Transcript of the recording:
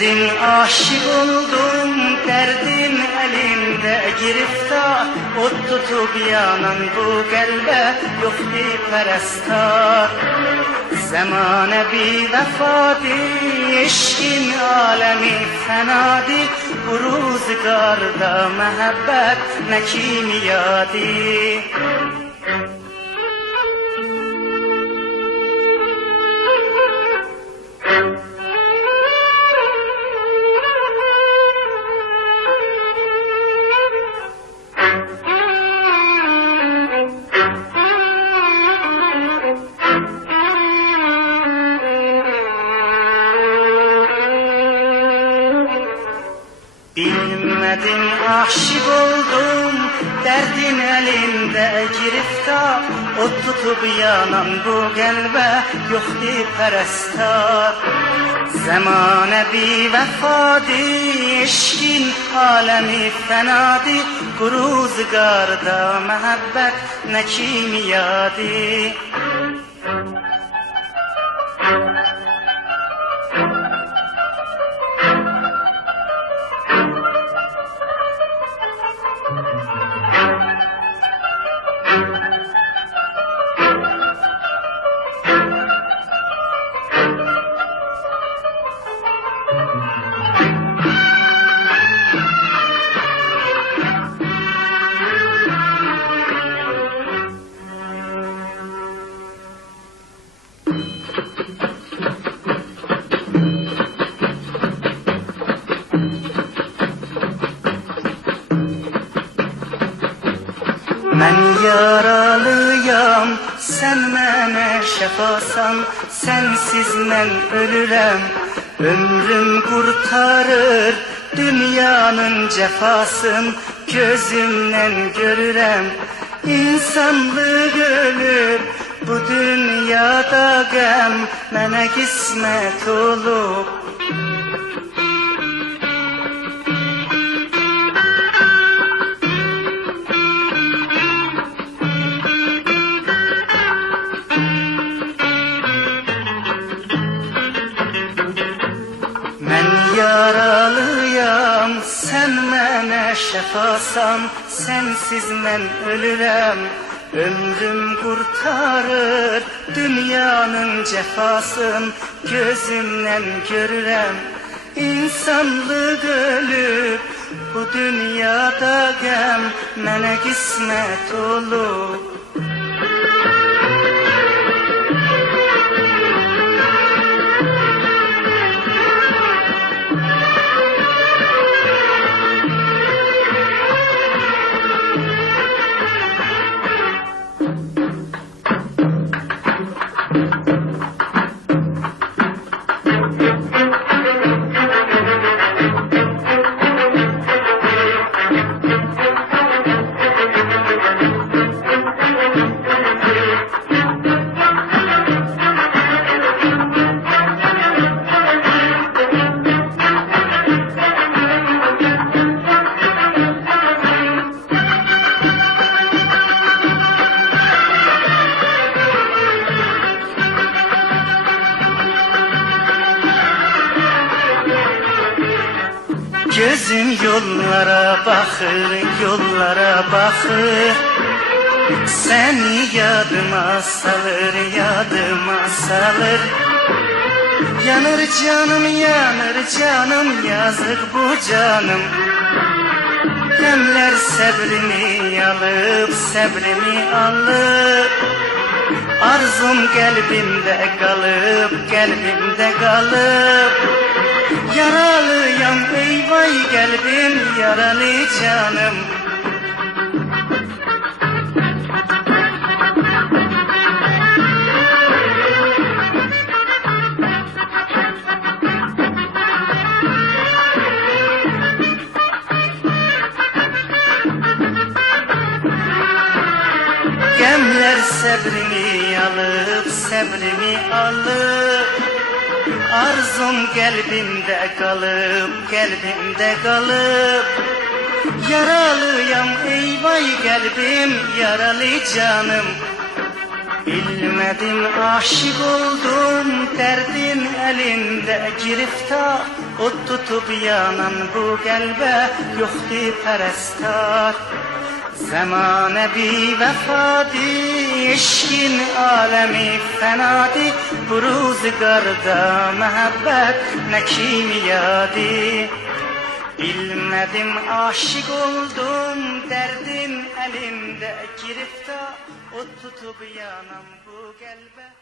Bilmedin aşık oldum, derdin elinde giriftar. Ot tutup yanan bu kalbe yok bir perestlar. Zamane bir vefadi, eşkin alemi fenadi. Bu ruzgarda mehabbet ne kimyadi. Bilmedin aşık oldum, derdin elinde giriftar. Ot tutup yanan bu kalbe yok bir perestlar. Zamane bir vefadi, eşkin alemi fenadi. Bu ruzgarda mehabbet ne kimyadi. Ben yaralıyam, sen mene şefasan. Sensiz men ölürem, ömrüm kurtarır. Dünyanın cefasın gözümden görürem. İnsanlık ölür, bu dünyada gem mene kısmet olup. Ben yaralıyam, sen mene şefasan. Sensiz men ölürem, ömrüm kurtarır. Dünyanın cefasın gözümden görürem. İnsanlık ölüp bu dünyada gem mene kısmet olur. Gözüm yollara bakır, yollara bakır. Seni yadıma salır, yadıma salır. Yanır canım, yanır canım, yazık bu canım. Demler sabrimi alıp, sabrimi alıp. Arzum kalbimde kalıp, kalbimde kalıp. Yaralıyam ey vay kalbim, yaralı canım. Gemler sabrimi alıp, sabrimi alıp. Arzum kalbimde kalıp, kalbimde kalıp. Yaralıyam ey vay kalbim, yaralı canım. Bilmedim aşık oldum derdin elinde giriftar Ot tutup yanan bu kalbe yoktu peresttar Zamane bi vefadi eşkin alemi fenadi Bu ruzgarda mehabbet ne kimyadi Bilmedim aşık oldum derdin elimde giriftar Ot tutup yanam bu kalbe